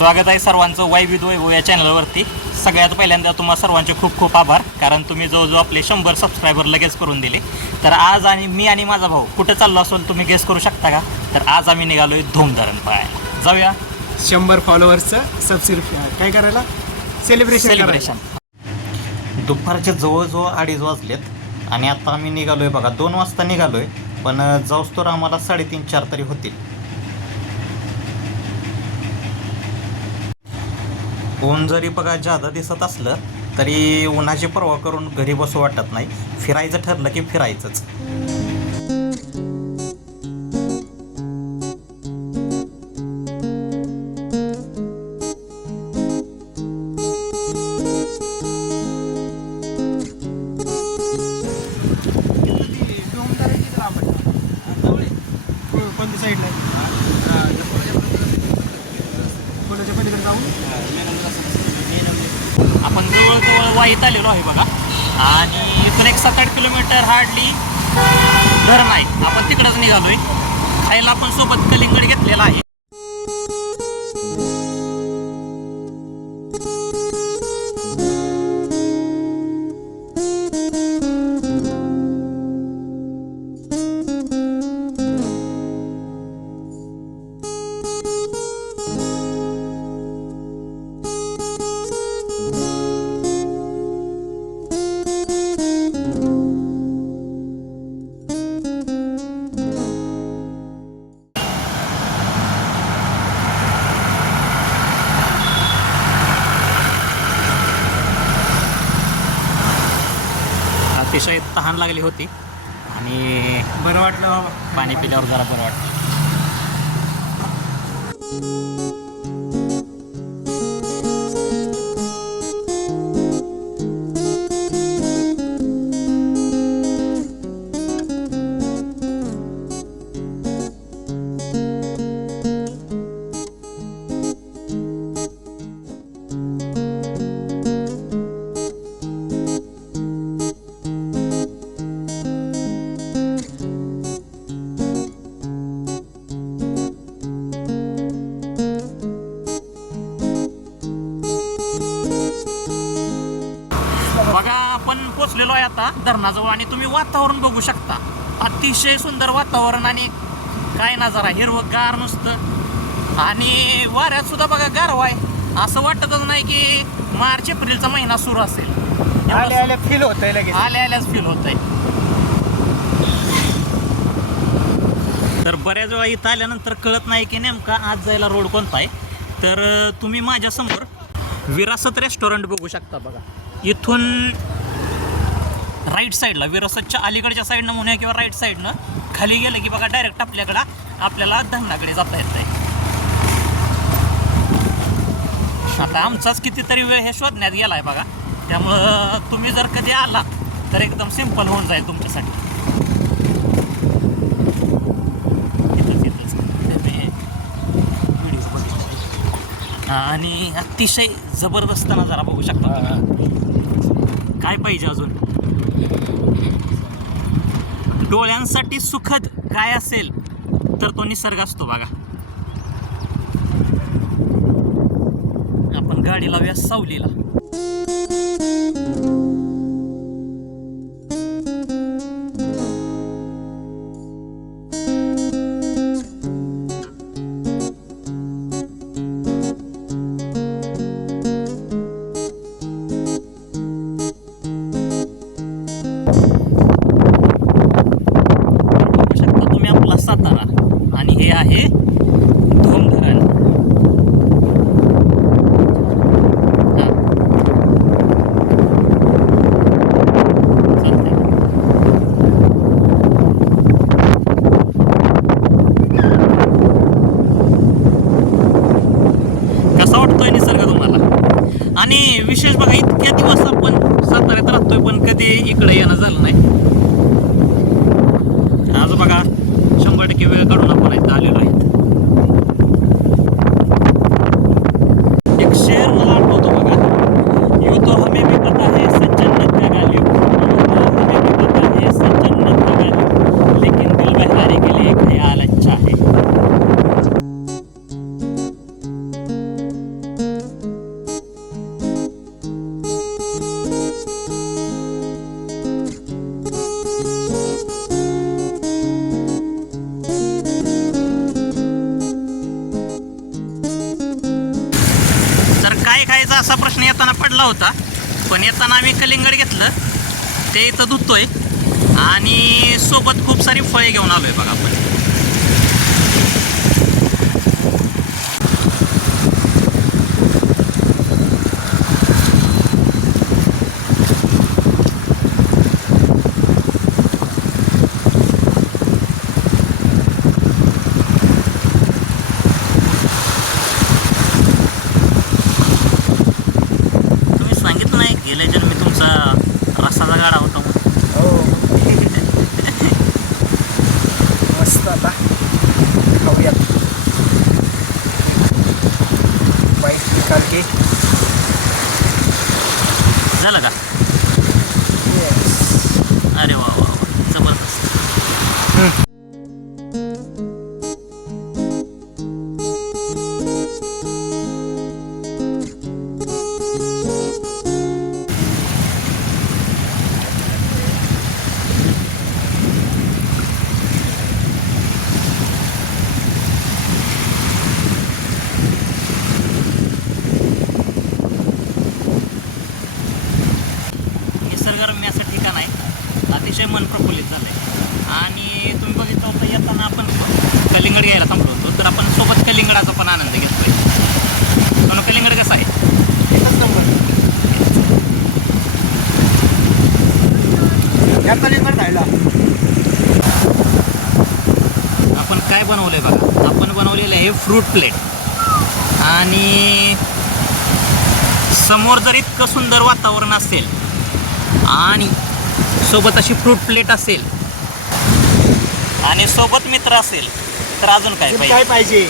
स्वागत आहे सर्वांचं वाय विथ वैभव या चॅनलवरती. सगळ्यात पहिल्यांदा तुम्हा सर्वांचे खूप खूप आभार, कारण तुम्ही जवळजवळ आपले 100 सबस्क्रायबर लगेच करून दिले. तर आज मी आणि माझा भाऊ कुठं चाललो असेल तुम्ही गेस करू शकता का? तर आज आम्ही निघालोय धूमधरण पाहायला. जाऊया 100 फॉलोअर्सचं सबस्क्रिप्शन काय करायला सेलिब्रेशन. दुपारचे जवळजवळ 2:30 वाजलेत आणि आता आम्ही निघालोय बघा. 2 वाजता निघालोय, पण जाऊस तर आम्हाला 3:30-4 तरी होतील. ऊन जरी बघा जादा दिसत असलं तरी उन्हाची पर्वा करून घरी बसू वाटत नाही. फिरायचं ठरलं की फिरायचंच. कोणत्या साईडला कोणाच्या पलीकडे जाऊन आपण जवळजवळ वाईत आलेलो आहे बघा, आणि इथून एक 7-8 किलोमीटर हार्डली धरण आहे. आपण तिकडंच निघालोय. खायला आपण सोबत कलिंगड घेतलेला आहे. अतिशय तहान लागली होती आणि बरं वाटलं बाबा. पाणी पिल्यावर जरा बरं वाटतं. बघा आपण पोचलेलो आहे आता धरणाजवळ, आणि तुम्ही वातावरण बघू शकता. अतिशय सुंदर वातावरण आणि काय नजारा, हिरवंगार नुसतं, आणि वाऱ्यात सुद्धा बघा गारवा आहे. असं वाटतच नाही की मार्च एप्रिलचा महिना सुरू असेल. आल्या फील होत आहे लगेच. आल्याच फील होत आहे. तर बऱ्याच वेळा इथं आल्यानंतर कळत नाही की नेमका आज जायला रोड कोणता आहे. तर तुम्ही माझ्यासमोर विरासत रेस्टॉरंट बघू शकता बघा. इथून राईट साईडला, विरासतच्या अलीकडच्या साईडनं म्हणूया किंवा राईट साईडनं खाली गेलं की बघा डायरेक्ट आपल्याला धरणाकडे जाता येत आहे. आता आमचाच कितीतरी वेळ हे शोधण्यात गेला आहे बघा. त्यामुळं तुम्ही जर कधी आला तर एकदम सिम्पल होऊन जाईल तुमच्यासाठी. आणि अतिशय जबरदस्त नजारा बघू शकता. काय पाहिजे अजून? डोळ्यांसाठी सुखद काय असेल तर तो निसर्ग असतो बघा. आपण गाडी लावूया सावलीला. सातारा, आणि हे आहे धूमधरण. कसा वाटतोय निसर्ग तुम्हाला? आणि विशेष बघा, इतक्या दिवस आपण साताऱ्यात राहतोय पण कधी इकडे येणं झालं नाही. आज बघा 100% वेळ काढून आपण इथं आलेलो आहे. एक शेर मला आठवतो बघा, यू तो हमें भी पता है सज्जन का गालिब, हमें भी पता है सज्जन का गालिब, लेकिन दिल बहलाने के लिए ख्याल अच्छा है. पडला होता, पण येताना आम्ही कलिंगड घेतलं, ते इथं धुतोय आणि सोबत खूप सारी फळे घेऊन आलोय बघा आपण. गेल्या जन्मी तुमचा रसाचा गाडा होता म्हणून. हो मस्त. आता खाऊयात. बाईक निकाल के झालं का? अरे वा वा वा, जबरदस्त. निसर्गरम्य असं ठिकाण आहे, अतिशय मन प्रफुल्लित झालं आहे. आणि तुम्ही बघितलं होतं येताना आपण कलिंगड घ्यायला थांबलो होतो, तर आपण सोबत कलिंगडाचा पण आनंद घेतोय. म्हणून कलिंगड कसं आहे? एकच नंबर. या कलिंगड खायला आपण काय बनवलंय बघा, आपण बनवलेलं आहे फ्रूट प्लेट. आणि समोर जर इतकं सुंदर वातावरण असेल आणि सोबत अशी फ्रूट प्लेट असेल आणि सोबत मित्र असेल तर अजून काय पाहिजे? काय पाहिजे?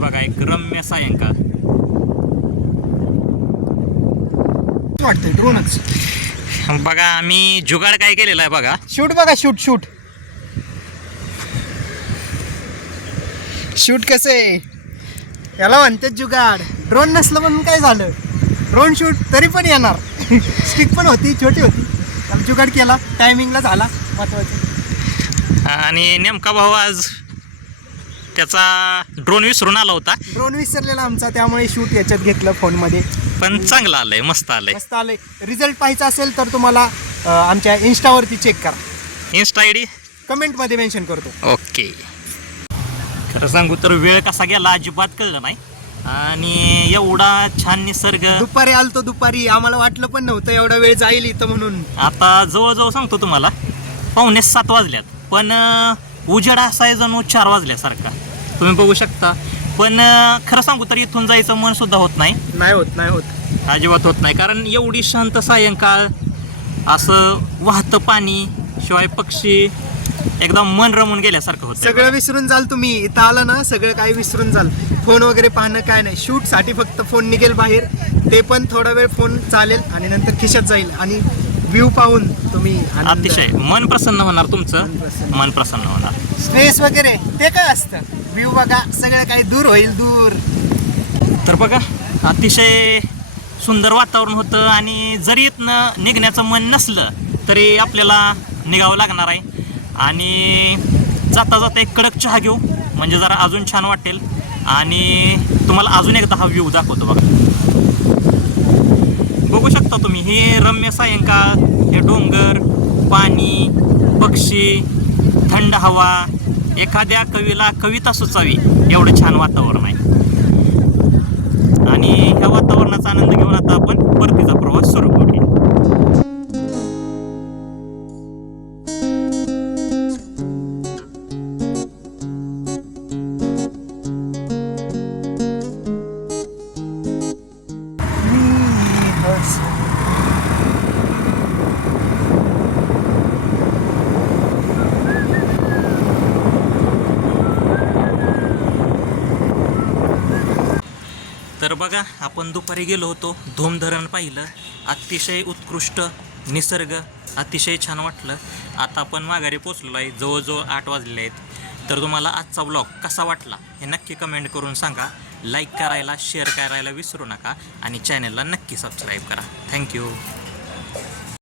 बघा एक रम्य सायंकाळ वाटतंय. ड्रोनच बघा. आम्ही जुगाड काय केलेला आहे बघा. शूट बघा, शूट शूट शूट कसं आहे याला म्हणतात जुगाड. ड्रोन नसलं म्हणून काय झालं, ड्रोन शूट तरी पण येणार. स्टिक पण होती, छोटी होती, जुगाड केला, टायमिंगला झाला महत्वाचं. आणि नेमका भाऊ आज त्याचा ड्रोन विसरून आला होता. ड्रोन विसरलेला आमचा, त्यामुळे शूट याच्यात घेतलं फोनमध्ये. पण चांगलं आलंय, मस्त आलंय. मस्त आलंय. रिझल्ट पाहायचा असेल तर तुम्हाला आमच्या इन्स्टावरती चेक करा. इन्स्टा आय डी कमेंटमध्ये मेन्शन करतो. ओके. खरं सांगू तर वेळ कसा गेला अजिबात कळलं नाही. आणि एवढा छान निसर्ग. दुपारी आलतो, दुपारी आम्हाला वाटलं पण नव्हतं एवढा वेळ जाईल इथं म्हणून. आता जवळजवळ सांगतो तुम्हाला 6:45 वाजल्यात, पण उजेड असा आहे जणू 4 वाजल्यासारखा तुम्ही बघू शकता. पण खरं सांगू तर इथून जायचं मन सुद्धा होत नाही. नाही होत, अजिबात होत नाही. कारण एवढी शांत सायंकाळ, असं वाहतं पाणी, शिवाय पक्षी, एकदम मन रमून गेल्यासारखं होतं. सगळं विसरून जाल तुम्ही इथं आलं ना, सगळं काही विसरून जाल. फोन वगैरे पाहणं काय नाही. शूटसाठी फक्त फोन निघेल बाहेर, ते पण थोडा वेळ फोन चालेल आणि नंतर खिशात जाईल. आणि व्ह्यू पाहून तुम्ही आनंद- अतिशय मन प्रसन्न होणार मन तुमचं, प्रसन्न. मन प्रसन्न होणार. स्ट्रेस वगैरे ते काय असतं, व्ह्यू बघा सगळं काही दूर होईल दूर. तर बघा अतिशय सुंदर वातावरण होतं आणि जरी इथनं निघण्याचं मन नसलं तरी आपल्याला निघावं लागणार आहे. आणि जाता जाता एक कडक चहा घेऊ म्हणजे जरा अजून छान वाटेल. आणि तुम्हाला अजून एकदा हा व्ह्यू दाखवतो बघा. बघू शकता तुम्ही हे रम्य सायंकाळ, हे डोंगर, पाणी, पक्षी, थंड हवा, एखाद्या कवीला कविता सुचावी एवढं छान वातावरण आहे. आणि ह्या वातावरणाचा आनंद घेऊन आता आपण परतीचा प्रवास सुरू करूया. तर बघा आपण दुपारी गेलो होतो, धोम धरण पाहिलं, अतिशय उत्कृष्ट निसर्ग, अतिशय छान वाटलं. आता आपण माघारी पोचलेलो आहे, जवळजवळ 8 वाजलेले आहेत. तर तुम्हाला आजचा ब्लॉग कसा वाटला हे नक्की कमेंट करून सांगा. लाईक करायला, शेअर करायला विसरू नका आणि चॅनलला नक्की सबस्क्राईब करा. थँक्यू.